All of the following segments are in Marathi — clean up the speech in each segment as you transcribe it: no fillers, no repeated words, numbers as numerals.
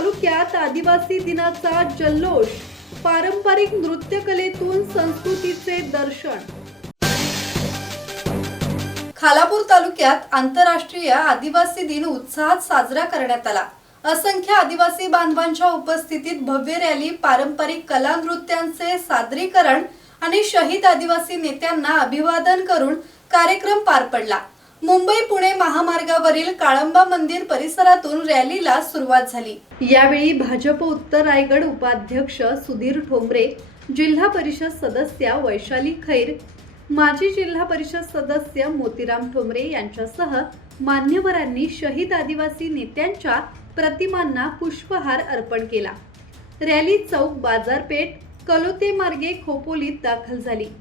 तालुक्यात आदिवासी दिनाचा जल्लोष, पारंपरिक नृत्यकलेतून संस्कृतीचे दर्शन। खालापूर तालुक्यात आंतरराष्ट्रीय आदिवासी दिन उत्साहात साजरा करण्यात आला। असंख्य आदिवासी बांधवांच्या उपस्थितीत भव्य रॅली, पारंपरिक कला नृत्यांचे सादरीकरण आणि शहीद आदिवासी नेत्यांना अभिवादन करून कार्यक्रम पार पडला। मुंबई पुणे महामार्गावरील काळंबा मंदिर परिसरातून रॅलीला सुरुवात झाली। यावेळी भाजप उत्तर रायगड उपाध्यक्ष सुधीर ठोंबरे, जिल्हा परिषद सदस्य वैशाली खैर, माजी जिल्हा परिषद सदस्य मोतीराम ठोंबरे यांच्यासह मान्यवरांनी शहीद आदिवासी नेत्यांच्या प्रतिमांना पुष्पहार अर्पण केला। रॅली चौक, बाजारपेठ, कलोते मार्गे खोपोलीत दाखल झाली।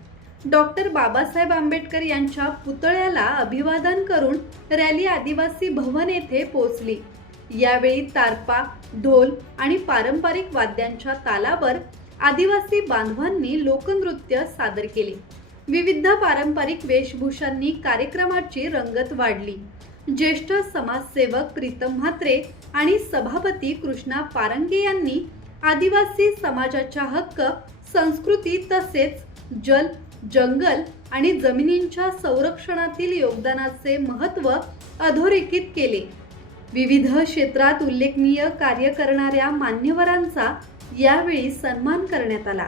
डॉक्टर बाबासाहेब आंबेडकर यांच्या पुतळ्याला अभिवादन करून रॅली आदिवासी भवन येथे पोहोचली। यावेळी तारपा, ढोल आणि पारंपरिक वाद्यांच्या तालावर आदिवासी बांधवांनी लोकनृत्य सादर केले। विविध पारंपरिक वेशभूषांनी कार्यक्रमाची रंगत वाढली। ज्येष्ठ समाजसेवक प्रीतम म्हात्रे आणि सभापती कृष्णा पारंगे यांनी आदिवासी समाजाच्या हक्क, संस्कृती तसेच जल, जंगल आणि जमिनींच्या संरक्षणातील योगदानाचे महत्त्व अधोरेखित केले। विविध क्षेत्रात उल्लेखनीय कार्य करणाऱ्या मान्यवरांचा यावेळी सन्मान करण्यात आला।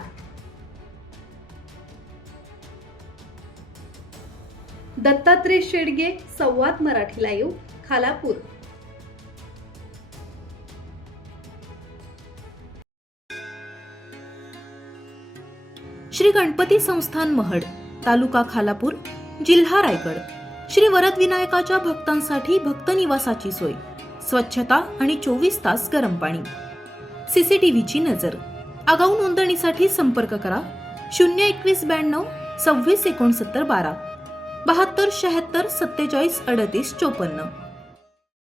दत्तात्रय शेडगे, संवाद मराठी लाईव्ह, खालापूर। श्री गणपती संस्थान महड, तालुका खालापूर, जिल्हा रायगड। श्री वरद विनायकाच्या भक्तांसाठी भक्त निवासाची सोय, स्वच्छता आणि 24 तास गरम पाणी, सीसीटीव्हीची नजर। आगाऊ नोंदणीसाठी संपर्क करा 021 92 26 69 12, 72 76 47 38 54।